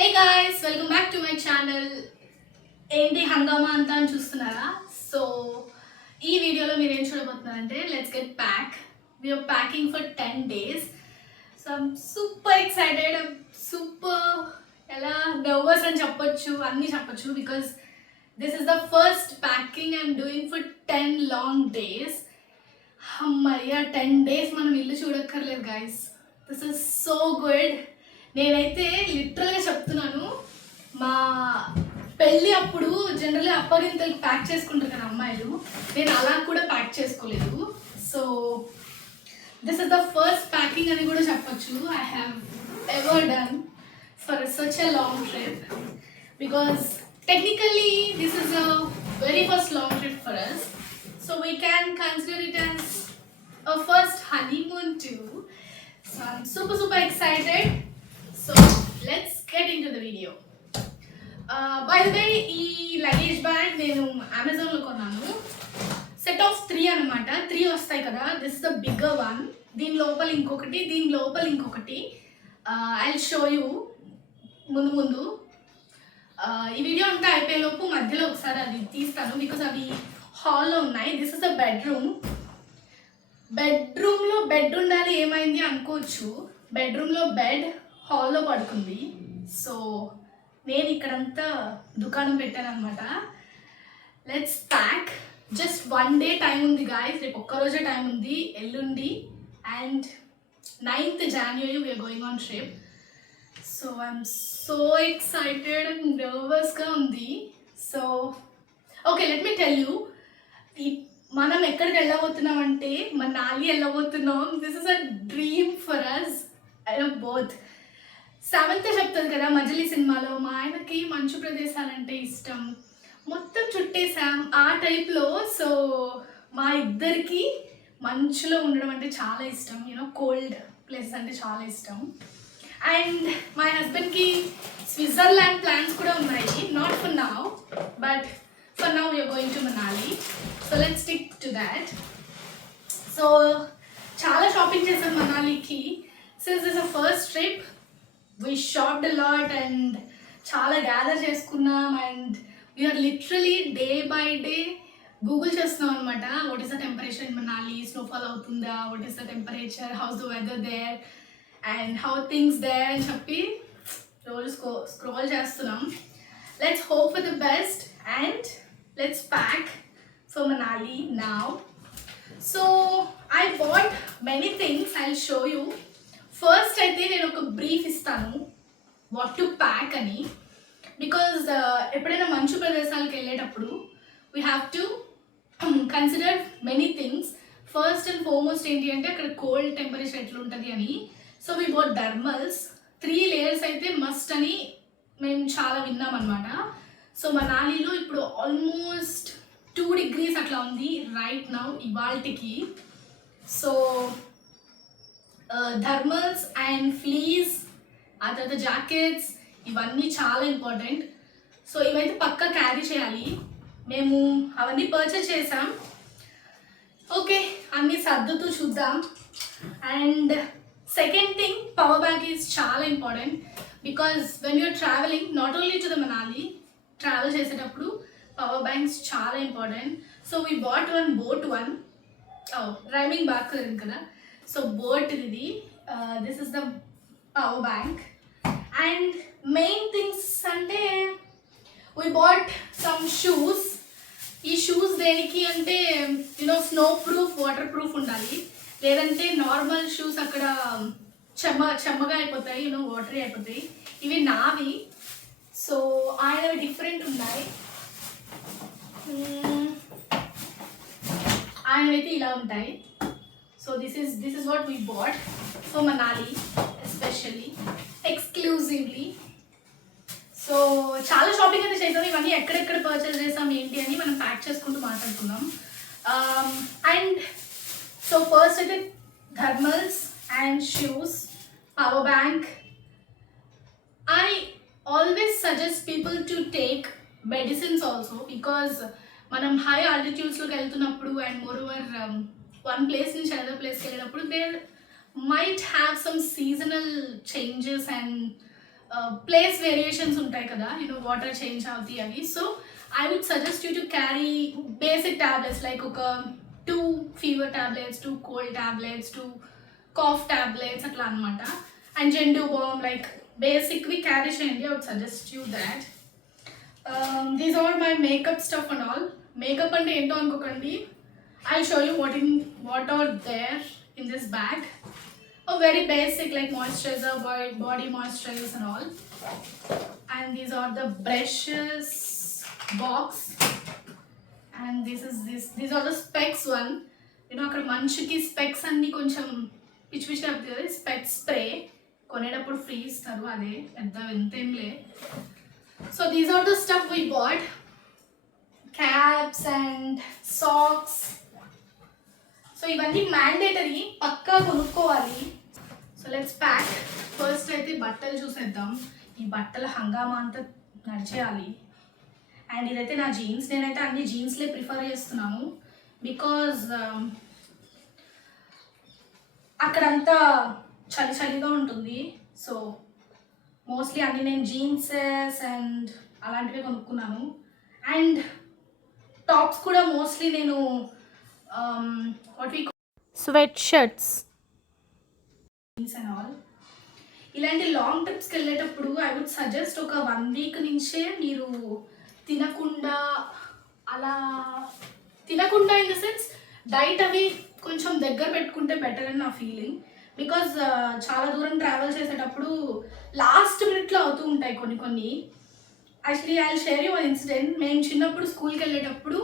Hey guys, welcome back to my channel. ఏంటి హంగామా అంతా అని చూస్తున్నారా? సో ఈ వీడియోలో మీరు ఏం చూడబోతున్నారంటే let's get pack. We're packing for 10 days. So I'm super excited, super ఎలా నర్వస్ అని చెప్పొచ్చు, అన్నీ చెప్పొచ్చు. Because this is the first packing I'm doing for 10 long days. అమ్మయ్యా, 10 days మనం ఇల్లు చూడక్కర్లేదు guys. This is so good. నేనైతే లిటరల్గా చెప్తున్నాను, మా పెళ్ళి అప్పుడు జనరల్గా అప్పగింతలు ప్యాక్ చేసుకుంటారు కదా అమ్మాయిలు, నేను అలా కూడా ప్యాక్ చేసుకోలేదు. So this is the first packing అని కూడా చెప్పొచ్చు I have ever done for such a long trip. Because technically this is a very first long trip for us. So we can consider it as a first honeymoon too. So I'm super excited. So let's get into the video. By the way, ఈ luggage bag నేను అమెజాన్లో కొన్నాను. Set of 3 అనమాట. 3 వస్తాయి కదా. This is the bigger one. దీని లోపల ఇంకొకటి, దీని లోపల ఇంకొకటి. ఐ విల్ షో యూ ముందు. ఈ వీడియో అంతా అయిపోయేలోపు మధ్యలో ఒకసారి అది తీస్తాను, బికాస్ అవి హాల్లో ఉన్నాయి. దిస్ ఇస్ ద బెడ్రూమ్లో బెడ్ ఉండాలి, ఏమైంది అనుకోవచ్చు. బెడ్రూమ్లో బెడ్, హాల్లో పడుకుంది. సో నేను ఇక్కడంతా దుకాణం పెట్టాను అనమాట. Let's pack. Just 1 day time ఉంది గాయస్. రేపు ఒక్కరోజే టైం ఉంది, ఎల్లుండి. And 9th January we're going on trip. So I'm so excited and నర్వస్గా ఉంది. So okay, let me tell you, మనం ఎక్కడికి వెళ్ళబోతున్నాం అంటే మనాలి వెళ్ళబోతున్నాం. This is a dream for us. I know both. Samantha చెప్తుంది కదా మజిలీ సినిమాలో, మా ఆయనకి మంచు ప్రదేశాలంటే ఇష్టం, మొత్తం చుట్టేసాం ఆ టైప్లో. సో మా ఇద్దరికి మంచులో ఉండడం అంటే చాలా ఇష్టం, యూనో కోల్డ్ ప్లేసెస్ అంటే చాలా ఇష్టం. అండ్ మై హస్బెండ్కి స్విట్జర్లాండ్ ప్లాన్స్ కూడా ఉన్నాయి. Not for now, but for now we're going to Manali. So let's stick to that. So చాలా షాపింగ్ చేసాం మనాలికి. Since this a first trip, we shopped a lot and చాలా గ్యాదర్ చేసుకున్నాం. And we're literally day by day Google చేస్తున్నాం అనమాట. What is the temperature in Manali, snowfall అవుతుందా, what is the temperature, how's the weather there and how things there అని చెప్పి రోజు scroll చేస్తున్నాం. Let's hope for the best and let's pack for Manali now. So I bought many things. I'll show you. First అయితే నేను ఒక brief ఇస్తాను what to pack అని. Because ఎప్పుడైనా మంచు ప్రదేశాలకు వెళ్ళేటప్పుడు we have to consider many things. First and foremost ఏంటి అంటే అక్కడ కోల్డ్ టెంపరేచర్ ఎట్లా ఉంటుంది అని. So we bought thermals. 3 layers అయితే మస్ట్ అని మేము చాలా విన్నాం అనమాట. సో మనాలిలో ఇప్పుడు ఆల్మోస్ట్ 2 degrees అట్లా ఉంది రైట్ నౌ ఇవాల్టికి. సో థర్మల్స్ అండ్ ఫ్లీస్, ఆ తర్వాత జాకెట్స్, ఇవన్నీ చాలా ఇంపార్టెంట్. సో ఇవైతే పక్కా క్యారీ చేయాలి. మేము అవన్నీ పర్చేస్ చేసాం. ఓకే, అన్నీ సర్దుతూ చూద్దాం. And second thing, power bank is చాలా important. Because when you're travelling not only to the Manali, travel చేసేటప్పుడు పవర్ బ్యాంక్స్ చాలా important. So we bought one rhyming back కదా. సో బోట్ ఇది, this is the power bank. And main things అంటే we bought some shoes. ఈ shoes దేనికి అంటే you know snowproof, waterproof ఉండాలి. లేదంటే నార్మల్ షూస్ అక్కడ చెమ్మగా అయిపోతాయి, యూనో వాటరీ అయిపోతాయి. ఇవి నావి. సో ఆయనవి డిఫరెంట్ ఉన్నాయి. ఆయనవైతే ఇలా ఉంటాయి. So this is what we bought for Manali especially, exclusively. So చాలా షాపింగ్ అయితే చేసాం. ఇవన్నీ ఎక్కడెక్కడ పర్చేస్ చేసాం ఏంటి అని మనం ప్యాక్ చేసుకుంటూ మాట్లాడుకుందాం. అండ్ సో ఫస్ట్ అయితే thermals and shoes, power bank. I always suggest people to take medicines also, because మనం హై ఆల్టిట్యూడ్స్లోకి వెళ్తున్నప్పుడు and moreover one place నుంచి అదర్ ప్లేస్కి వెళ్ళినప్పుడు there might have some seasonal changes and place variations ఉంటాయి కదా, water change అవుతాయి అవి. So I would suggest you to carry basic tablets like ఒక 2 fever tablets, 2 cold tablets, 2 cough tablets అట్లా అనమాట. అండ్ జెండు బామ్ లైక్ బేసిక్వి క్యారీ చేయండి. I would suggest you that. These are my makeup stuff and all. Makeup అంటే ఏంటో అనుకోకండి. I'll show you what are there in this bag. A very basic like moisturizer, body moisturizers and all. And these are the brushes box. And these are the specs one. అక్కడ మనిషికి specs అన్ని కొంచెం పిచ్చి పిచ్చి అవుతుంది కదా, specs spray కొనేటప్పుడు free ఇస్తారు, అదే పెద్ద ఎంతేంలే. So these are the stuff we bought. Caps and socks. So ఇవన్నీ మ్యాండేటరీ, పక్కా కొనుక్కోవాలి. So let's pack. ఫస్ట్ అయితే బట్టలు చూసేద్దాం. ఈ బట్టల హంగామా అంతా నడిచేయాలి. అండ్ ఇదైతే నా జీన్స్. నేనైతే అన్ని జీన్స్లే ప్రిఫర్ చేస్తున్నాను బికాజ్ అక్కడంతా చలి చలిగా ఉంటుంది. సో మోస్ట్లీ అన్ని నేను జీన్సెస్ అండ్ అలాంటివి కొనుక్కున్నాను. అండ్ టాప్స్ కూడా మోస్ట్లీ నేను స్వెట్ షర్ట్స్ అండ్ ఆల్. ఇలాంటి లాంగ్ ట్రిప్స్కి వెళ్ళేటప్పుడు ఐ వుడ్ సజెస్ట్ ఒక 1 వీక్ నుంచే మీరు తినకుండా ఇన్ ద సెన్స్ డైట్ అవి కొంచెం దగ్గర పెట్టుకుంటే బెటర్ అని నా ఫీలింగ్. బికాజ్ చాలా దూరం ట్రావెల్ చేసేటప్పుడు లాస్ట్ మినిట్లో అవుతూ ఉంటాయి కొన్ని. Actually I will share you one incident. మేము చిన్నప్పుడు స్కూల్కి వెళ్ళేటప్పుడు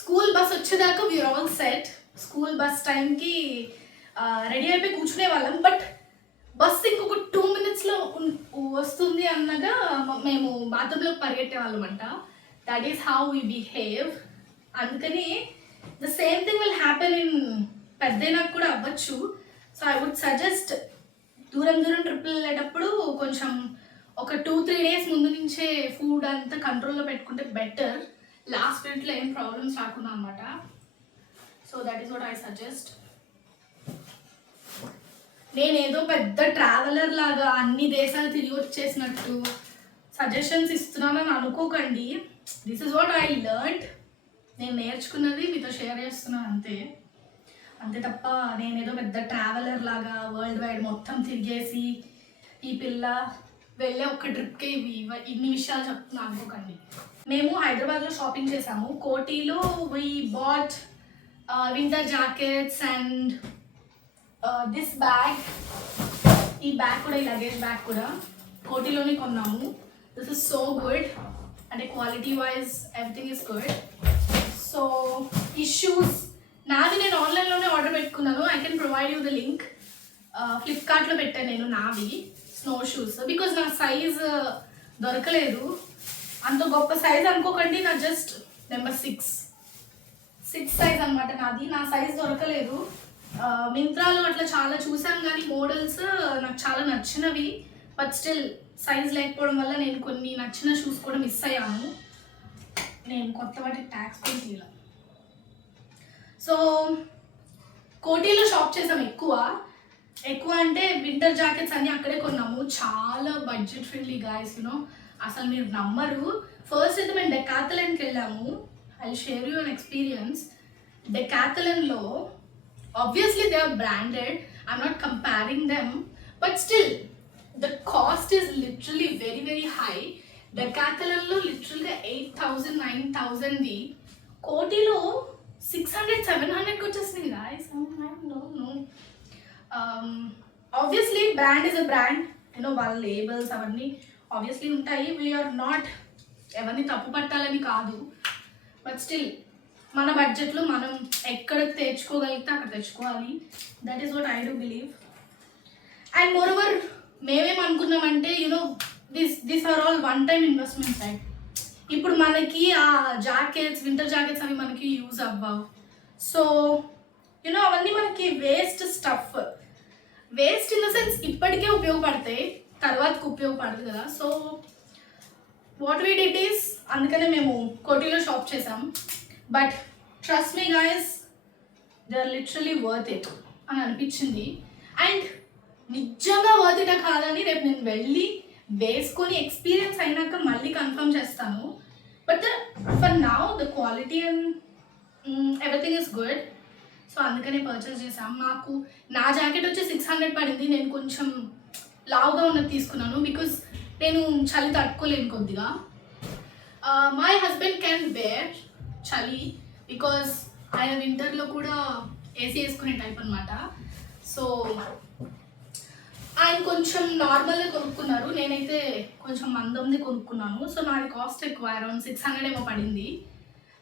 స్కూల్ బస్ వచ్చేదాకా we are all set. School bus టైంకి రెడీ అయిపోయి కూర్చునే వాళ్ళం. బట్ బస్ ఇంకొక 2 minutesలో వస్తుంది అన్నగా మేము బాత్రూంలోకి పరిగెట్టే వాళ్ళం అంట. That is how we behave. అందుకని the same thing will happen in పెద్దయినాకు కూడా అవ్వచ్చు. సో ఐ వుడ్ సజెస్ట్ దూరం ట్రిప్పులు వెళ్ళేటప్పుడు కొంచెం ఒక 2-3 days ముందు నుంచే ఫుడ్ అంతా కంట్రోల్లో పెట్టుకుంటే బెటర్. లాస్ట్ మినిట్లో ఏం ప్రాబ్లమ్స్ రాకుండా అనమాట. So that is what I suggest. నేనేదో పెద్ద ట్రావెలర్ లాగా అన్ని దేశాలు తిరిగి వచ్చేసినట్టు సజెషన్స్ ఇస్తున్నానని అనుకోకండి. This is what I learned. నేను నేర్చుకున్నది మీతో షేర్ చేస్తున్నాను అంతే తప్ప నేనేదో పెద్ద ట్రావెలర్ లాగా వరల్డ్ వైడ్ మొత్తం తిరిగేసి ఈ పిల్ల వెళ్ళే ఒక ట్రిప్కి ఇన్ని విషయాలు చెప్తున్నా అనుకోకండి. మేము హైదరాబాద్లో షాపింగ్ చేసాము. కోటిలో we bought winter jackets and this bag. ఈ బ్యాగ్ కూడా, ఈ లగేజ్ బ్యాగ్ కూడా కోటిలోనే కొన్నాము. This is so good. అంటే quality wise everything is good. So ఈ షూస్ నావి నేను ఆన్లైన్లోనే ఆర్డర్ పెట్టుకున్నాను. I can provide you the link. ఫ్లిప్కార్ట్లో పెట్టాను నేను నావి స్నో షూస్. బికాజ్ నా సైజ్ దొరకలేదు. అంత గొప్ప సైజ్ అనుకోకండి, నా జస్ట్ నెంబర్ 6 సైజ్ అనమాట నాది. నా సైజ్ దొరకలేదు. మింత్రాలో అట్లా చాలా చూసాం కానీ మోడల్స్ నాకు చాలా నచ్చినవి. బట్ స్టిల్ సైజ్ లేకపోవడం వల్ల నేను కొన్ని నచ్చిన షూస్ కూడా మిస్ అయ్యాను. నేను కొత్త వాటికి ట్యాక్స్ కూడా తీయాలి. సో కోటిలో షాప్ చేసాం ఎక్కువ అంటే వింటర్ జాకెట్స్ అన్నీ అక్కడే కొన్నాము. చాలా బడ్జెట్ ఫ్రెండ్లీ గాయస్. అసలు మీరు నమ్మరు. ఫస్ట్ అయితే మేము డెకాథలన్కి వెళ్ళాము. I share you an experience. డెకాథలన్లో obviously they are branded. I'm not comparing them, but still the cost is literally very high. Decathlon lo literally 8,000 9,000 di. Koti lo 600 700 ko వచ్చేసింది guys. No. Obviously brand is a brand. వాళ్ళ labels అవన్నీ obviously ఉంటాయి. We are not ఎవరిని తప్పు పట్టాలని కాదు. But still మన బడ్జెట్లో మనం ఎక్కడ తెచ్చుకోగలిగితే అక్కడ తెచ్చుకోవాలి. That is what I do believe. And moreover మేమేమనుకున్నామంటే this are all one time investments right. ఇప్పుడు మనకి ఆ జాకెట్స్ వింటర్ జాకెట్స్ అవి మనకి యూజ్ అవ్వవు. సో అవన్నీ మనకి waste stuff. Waste in the sense ఇప్పటికే ఉపయోగపడతాయి, తర్వాతకు ఉపయోగపడదు కదా. So what we did is అందుకనే మేము కోటిలో షాప్ చేసాం. But trust me guys, they are literally worth it అని అనిపించింది. అండ్ నిజంగా వర్తిటా కాదని రేపు నేను వెళ్ళి వేసుకొని ఎక్స్పీరియన్స్ అయినాక మళ్ళీ కన్ఫర్మ్ చేస్తాను. But for now the quality and everything is good. So అందుకనే పర్చేస్ చేసాం. మాకు నా జాకెట్ వచ్చి 600 పడింది. నేను కొంచెం లావుగా ఉన్నది తీసుకున్నాను బికాస్ నేను చలి తట్టుకోలేను కొద్దిగా. మై హస్బెండ్ క్యాన్ వేర్ చలి బికాస్ ఆయన వింటర్లో కూడా ఏసీ వేసుకునే టైప్ అనమాట. సో ఆయన కొంచెం నార్మల్గా కొనుక్కున్నారు, నేనైతే కొంచెం మందంది కొనుక్కున్నాను. సో నాది కాస్ట్ ఎక్కువ, అరౌండ్ 600 ఏమో పడింది.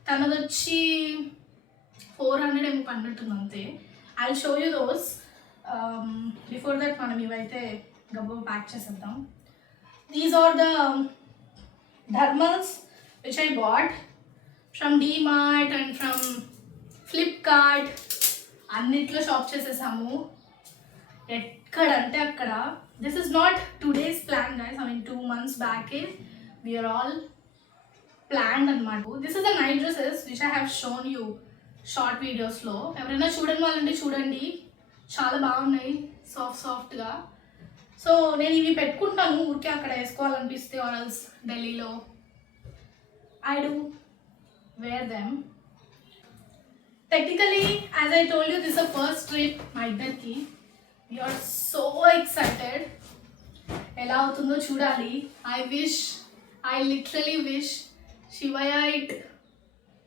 తనది వచ్చి 400 ఏమో పడినట్టుంది అంతే. I show you those. Before that మనం ఇవైతే గబ్బు ప్యాక్ చేసేద్దాం. These are the thermals which I bought from DMart and from Flipkart. అన్నిట్లో షాప్ చేసేసాము ఎక్కడంటే అక్కడ. This is not today's plan guys, I mean 2 months బ్యాకే వీఆర్ ఆల్ ప్లాన్డ్ అనమాట. This is the night dresses which I have shown you short వీడియోస్లో. ఎవరైనా చూడని వాళ్ళంటే చూడండి, చాలా బాగున్నాయి సాఫ్ట్గా. సో నేను ఇవి పెట్టుకుంటాను ఊరికే అక్కడ వేసుకోవాలనిపిస్తే, ఆర్ఎల్స్ ఢిల్లీలో I do wear them. Technically as I told you this a first trip మా ఇద్దరికి. We are so excited. ఎలా అవుతుందో చూడాలి. I literally wish Shivaya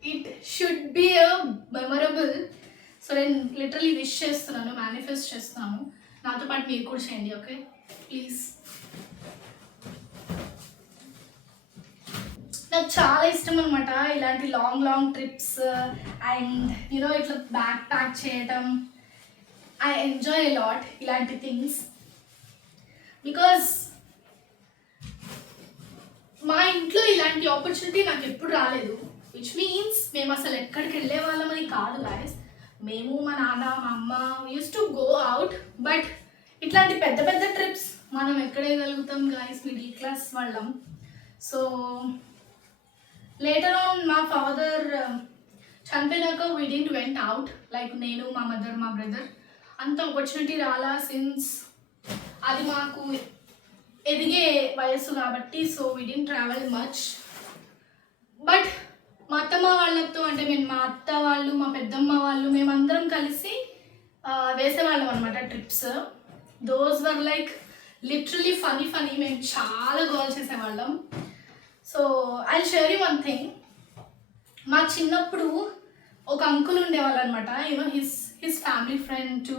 it should be a memorable. So నేను లిటరలీ విష్ చేస్తున్నాను, మేనిఫెస్ట్ చేస్తున్నాను. నాతో పాటు మీరు కూడా చేయండి, ఓకే ప్లీజ్. నాకు చాలా ఇష్టం అనమాట ఇలాంటి లాంగ్ ట్రిప్స్ అండ్ యూనో ఇట్లా బ్యాక్ ప్యాక్ చేయటం. I enjoy a lot ఇలాంటి థింగ్స్ బికాస్ మా ఇంట్లో ఇలాంటి ఆపర్చునిటీ నాకు ఎప్పుడు రాలేదు. విచ్ మీన్స్ మేము అసలు ఎక్కడికి వెళ్ళే వాళ్ళమని కాదు గాయస్. మేము మా నాన్న మా అమ్మ use to go out, but ఇట్లాంటి పెద్ద ట్రిప్స్ మనం ఎక్కడేయగలుగుతాం గాయస్, మిడిల్ క్లాస్ వాళ్ళం. సో లేటర్ ఆన్ మా ఫాదర్ చనిపోయినాక we didn't went out, like నేను మా మదర్ మా బ్రదర్. అంత ఆపర్చునిటీ రాలా సిన్స్ అది మాకు ఎదిగే వయస్సు కాబట్టి. So we didn't travel much. But మా అత్తమ్మ వాళ్ళతో అంటే మేము మా అత్త వాళ్ళు మా పెద్దమ్మ వాళ్ళు మేమందరం కలిసి వేసేవాళ్ళం అనమాట trips. Those were like literally funny. మేము చాలా గోల్ చేసేవాళ్ళం. So I share you one thing. మా చిన్నప్పుడు ఒక అంకుల్ ఉండేవాళ్ళు అనమాట, you know his family friend to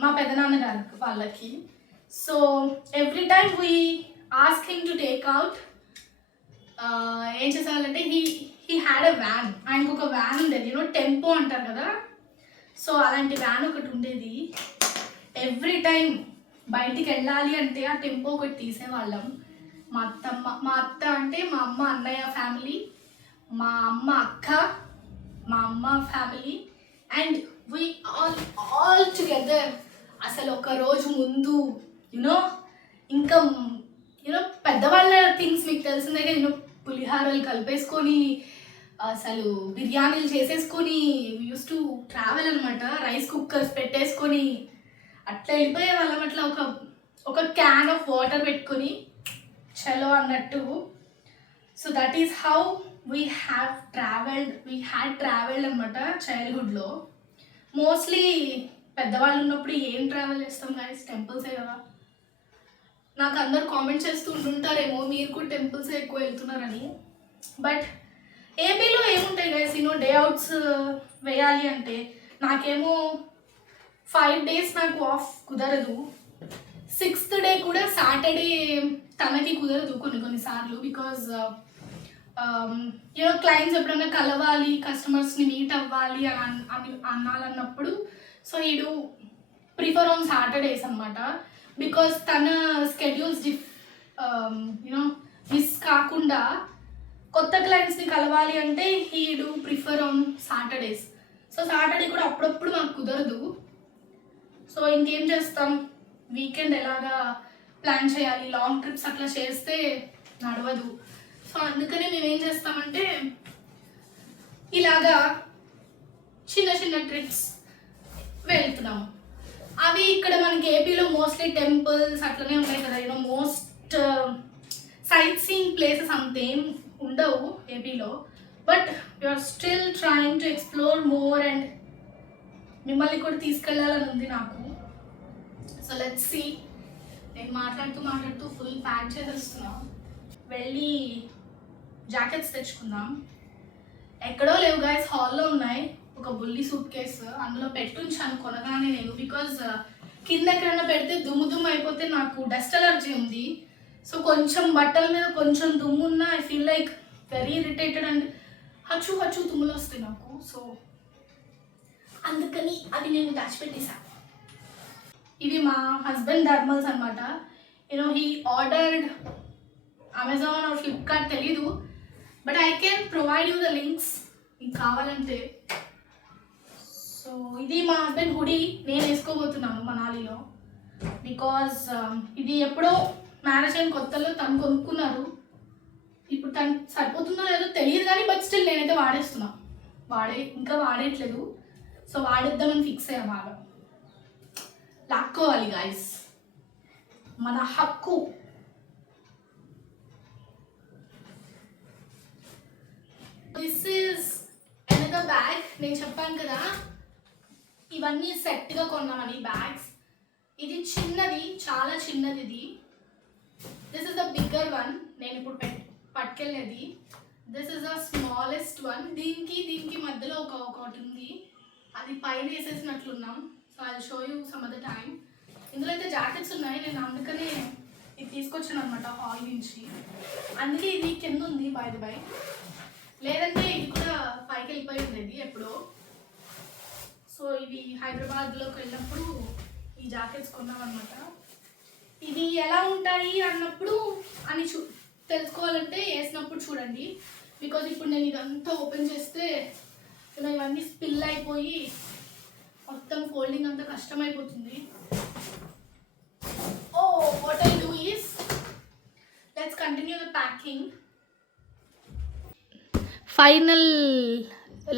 మా పెదనాన్నగారు వాళ్ళకి. So every time we ask him to take out. ఏం చేసేవాళ్ళంటే హీ హ్యాడ్ ఎ వ్యాన్. ఆయనకు ఒక వ్యాన్ ఉండేది, యూనో టెంపో అంటారు కదా. సో అలాంటి వ్యాన్ ఒకటి ఉండేది. ఎవ్రీ టైం బయటికి వెళ్ళాలి అంటే ఆ టెంపో ఒకటి తీసేవాళ్ళం. మా అత్త అంటే మా అమ్మ అన్నయ్య ఫ్యామిలీ, మా అమ్మ అక్క, మా అమ్మ family and we all together. అసలు ఒక రోజు ముందు యూనో ఇంకా యూనో పెద్దవాళ్ళ థింగ్స్ మీకు తెలిసిందే కదా, యూనో పులిహారలు కలిపేసుకొని అసలు బిర్యానీలు చేసేసుకొని యూస్ టు ట్రావెల్ అనమాట. రైస్ కుక్కర్స్ పెట్టేసుకొని అట్లా వెళ్ళిపోయే వాళ్ళం. అట్లా ఒక క్యాన్ ఆఫ్ వాటర్ పెట్టుకొని చలో అన్నట్టు. So that is how we had travelled అనమాట చైల్డ్హుడ్లో. మోస్ట్లీ పెద్దవాళ్ళు ఉన్నప్పుడు ఏం ట్రావెల్ చేస్తాం గాయస్, టెంపుల్సే కదా. నాకు అందరు కామెంట్ చేస్తూ ఉంటుంటారేమో మీరు కూడా టెంపుల్సే ఎక్కువ వెళ్తున్నారని. బట్ ఏపీలో ఏముంటాయి గాయస్, యూనో డే అవుట్స్ వేయాలి అంటే నాకేమో 5 days నాకు ఆఫ్ కుదరదు. 6th day కూడా సాటర్డే తనకి కుదరదు కొన్నిసార్లు. బికాజ్ యూనో క్లయింట్స్ ఎప్పుడైనా కలవాలి, కస్టమర్స్ని మీట్ అవ్వాలి అని అనాలన్నప్పుడు సో ఈ డూ ప్రిఫర్ ఆన్ సాటర్డేస్ అనమాట. బికాజ్ తన స్కెడ్యూల్స్ యూనో మిస్ కాకుండా కొత్త క్లయింట్స్ని కలవాలి అంటే he do prefer on Saturdays. So Saturday కూడా అప్పుడప్పుడు మాకు కుదరదు. సో ఇంకేం చేస్తాం, వీకెండ్ ఎలాగా ప్లాన్ చేయాలి, లాంగ్ ట్రిప్స్ అట్లా చేస్తే నడవదు. సో అందుకనే మేము ఏం చేస్తామంటే ఇలాగా చిన్న ట్రిప్స్ వెళ్తున్నాము. అవి ఇక్కడ మనకి ఏపీలో మోస్ట్లీ టెంపుల్స్ అట్లనే ఉన్నాయి కదా, మోస్ట్ సైట్ సీయింగ్ ప్లేసెస్ అంతేం ఉండవు ఏపీలో. But you are still trying to explore more and మిమ్మల్ని కూడా తీసుకెళ్ళాలని ఉంది నాకు. So let's see. నేను మాట్లాడుతూ ఫుల్ ప్యాక్ చేసేస్తున్నా. వెళ్ళి జాకెట్స్ తెచ్చుకుందాం. ఎక్కడో లేవు గైస్, హాల్లో ఉన్నాయి. ఒక బుల్లి సూట్ కేసు అందులో పెట్టుంచాను కొనగానే నేను, బికాజ్ కింద ఎక్కడైనా పెడితే దుమ్ము అయిపోతే నాకు డస్ట్ అలర్జీ ఉంది. సో కొంచెం బట్టల మీద కొంచెం దుమ్ము ఉన్నా I feel like very irritated and హచ్చు తుమ్ములు వస్తాయి నాకు. సో అందుకని అవి నేను దాచిపెట్టేశాను. ఇవి మా హస్బెండ్ థర్మల్స్ అనమాట. He ordered Amazon or Flipkart తెలీదు, but I can provide you the links మీకు కావాలంటే. సో ఇది మా హస్బెండ్ హుడీ, నేను వేసుకోబోతున్నాను మనాలిలో. బికాజ్ ఇది ఎప్పుడో మ్యారేజ్ అయిన కొత్తలో తను కొనుక్కున్నారు. ఇప్పుడు తను సరిపోతుందో లేదో తెలియదు కానీ బట్ స్టిల్ నేనైతే వాడేస్తున్నా. ఇంకా వాడేయట్లేదు. సో వాడేద్దామని ఫిక్స్ అయ్యా. బాగా లాక్కోవాలి గాయస్, మన హక్కు. This is another bag. నేను చెప్పాను కదా ఇవన్నీ సెట్గా కొన్నామని బ్యాగ్స్. ఇది చిన్నది, చాలా చిన్నది ఇది. This is the bigger one, నేను ఇప్పుడు పట్టుకెళ్ళేది. This is the smallest one. దీనికి మధ్యలో ఒకటి ఉంది, అది పైన వేసేసినట్లున్నాం. So I show you some other time. ఇందులో అయితే జాకెట్స్ ఉన్నాయి, నేను అందుకనే ఇది తీసుకొచ్చాను అనమాట హాల్ నుంచి. అందుకే ఇది కింద ఉంది బై ది బై, లేదంటే ఇది కూడా పైకి వెళ్ళిపోయి ఉండేది ఎప్పుడో. సో ఇవి హైదరాబాద్లోకి వెళ్ళినప్పుడు ఈ జాకెట్స్ కొన్నాం అనమాట. ఇవి ఎలా ఉంటాయి అన్నప్పుడు తెలుసుకోవాలంటే వేసినప్పుడు చూడండి. బికాజ్ ఇప్పుడు నేను ఇదంతా ఓపెన్ చేస్తే ఇవన్నీ స్పిల్ అయిపోయి మొత్తం ఫోల్డింగ్ అంతా కష్టమైపోతుంది. What I do is let's continue the packing. Final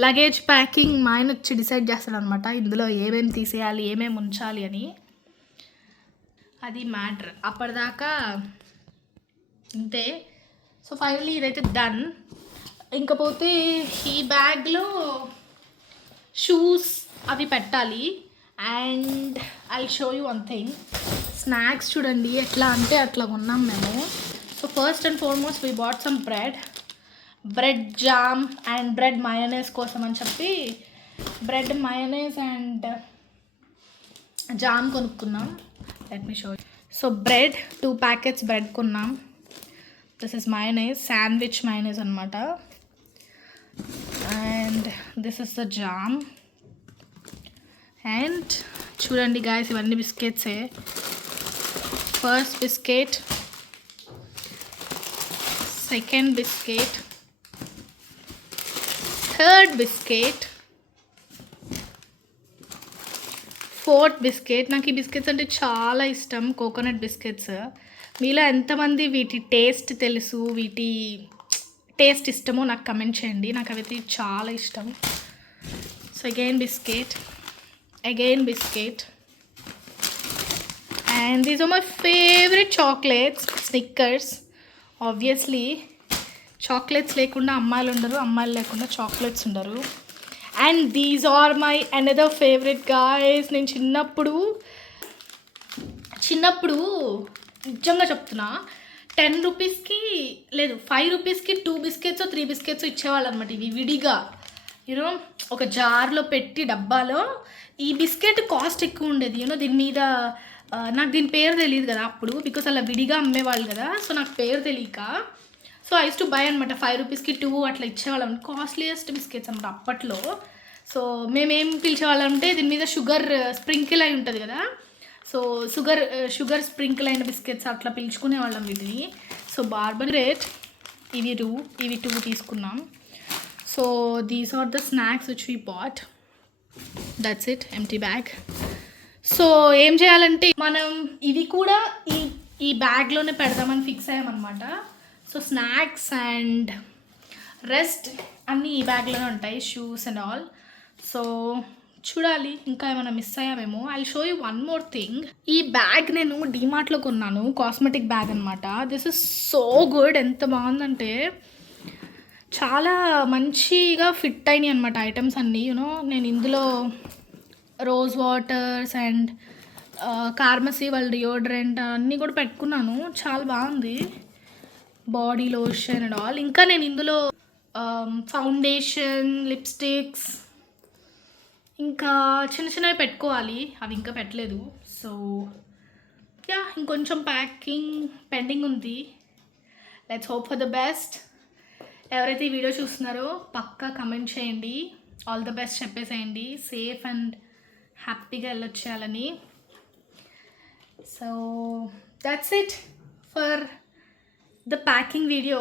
luggage packing మా ఆయన వచ్చి డిసైడ్ చేస్తాడు అనమాట, ఇందులో ఏమేమి తీసేయాలి ఏమేమి ఉంచాలి అని. అది మ్యాటర్. అప్పటిదాకా అంతే. సో ఫైనల్లీ ఇదైతే డన్. ఇంకపోతే ఈ బ్యాగ్లో షూస్ అవి పెట్టాలి. And I show you one thing. Snacks చూడండి ఎట్లా అంటే అట్లా కొన్నాం మేము. So first and foremost we bought some bread jam and bread mayonnaise కోసం అని చెప్పి బ్రెడ్ మయోనైస్ అండ్ జామ్ కొనుక్కున్నాం. Let me show. So bread 2 packets bread కొన్నాం. This is mayonnaise, sandwich mayonnaise అనమాట. And this is the jam. And చూడండి guys ఇవన్నీ బిస్కెట్సే. First biscuit, second biscuit, third biscuit, fourth biscuit. నాకు ఈ biscuits అంటే చాలా ఇష్టం, కోకోనట్ బిస్కెట్స్. మీలో ఎంతమంది వీటి టేస్ట్ తెలుసు, వీటి టేస్ట్ ఇష్టమో నాకు కమెంట్ చేయండి. నాకు అవైతే చాలా ఇష్టం. So again biscuit, and these are my favorite chocolates, Snickers. Obviously chocolates లేకుండా అమ్మాయిలు ఉండరు, అమ్మాయిలు లేకుండా చాక్లెట్స్ ఉండరు. And these are my another favourite guys. నేను చిన్నప్పుడు నిజంగా చెప్తున్నా 10 రూపీస్కి లేదు 5 రూపీస్కి 2 బిస్కెట్స్ 3 బిస్కెట్స్ ఇచ్చేవాళ్ళు అనమాట. ఇవి విడిగా ఒక జార్లో పెట్టి డబ్బాలో. ఈ బిస్కెట్ కాస్ట్ ఎక్కువ ఉండేది. దీని మీద నాకు దీని పేరు తెలియదు కదా అప్పుడు, బికాస్ అలా విడిగా అమ్మేవాళ్ళు కదా. సో నాకు పేరు తెలియక so I use to buy అనమాట. 5 రూపీస్కి 2 అట్లా ఇచ్చేవాళ్ళం. కాస్ట్లీయెస్ట్ బిస్కెట్స్ అనమాట అప్పట్లో. సో మేమేం పిలిచేవాళ్ళం అంటే దీని మీద షుగర్ స్ప్రింకిల్ అయి ఉంటుంది కదా, సో షుగర్ స్ప్రింకిల్ అయిన బిస్కెట్స్ అట్లా పిలుచుకునేవాళ్ళం వీటిని. సో బార్బరేట్ ఇవి 2 తీసుకున్నాం. So these are the snacks which we bought. That's it, empty bag. So ఏం చేయాలంటే మనం ఇవి కూడా ఈ బ్యాగ్లోనే పెడదామని ఫిక్స్ అయ్యామన్నమాట. సో స్నాక్స్ అండ్ రెస్ట్ అన్నీ ఈ బ్యాగ్లోనే ఉంటాయి, షూస్ అండ్ ఆల్. సో చూడాలి ఇంకా ఏమైనా మిస్ అయ్యామేమో. I show you one more thing. ఈ బ్యాగ్ నేను డీమార్ట్లో కొన్నాను, కాస్మెటిక్ బ్యాగ్ అనమాట. This is so good. ఎంత బాగుందంటే చాలా మంచిగా ఫిట్ అయినాయి అనమాట ఐటమ్స్ అన్నీ. యూనో నేను ఇందులో రోజ్ వాటర్స్ అండ్ కార్మసీ వాళ్ళ డియోడ్రెంట్ అన్నీ కూడా పెట్టుకున్నాను. చాలా బాగుంది. Body lotion and all. ఇంకా నేను ఇందులో ఫౌండేషన్, లిప్స్టిక్స్ ఇంకా చిన్న చిన్నవి పెట్టుకోవాలి, అవి ఇంకా పెట్టలేదు. సో యా, ఇంకొంచెం ప్యాకింగ్ పెండింగ్ ఉంది. Let's hope for the best. ఎవరైతే ఈ వీడియో చూస్తున్నారో పక్కా కమెంట్ చేయండి, ఆల్ ద బెస్ట్ చెప్పేసేయండి, సేఫ్ అండ్ హ్యాపీగా వెళ్ళొచ్చేయాలని. So that's it for the packing video.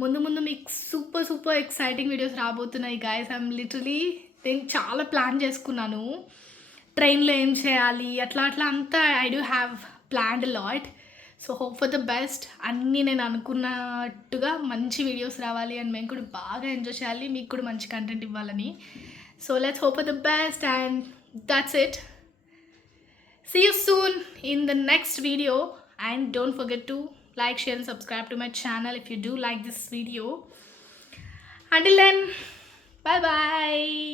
ముందు ముందు మీకు సూపర్ ఎక్సైటింగ్ వీడియోస్ రాబోతున్నాయి గైస్. ఐఎమ్ లిటరలీ నేను చాలా ప్లాన్ చేసుకున్నాను, ట్రైన్లో ఏం చేయాలి అట్లా అంతా. I do have planned lot. So hope for the best. అన్నీ నేను అనుకున్నట్టుగా మంచి వీడియోస్ రావాలి అండ్ మేము కూడా బాగా ఎంజాయ్ చేయాలి, మీకు కూడా మంచి కంటెంట్ ఇవ్వాలని. So let's hope for the best and that's it. See you soon in the next video, and don't forget to like, share and subscribe to my channel if you do like this video. Until then, bye bye.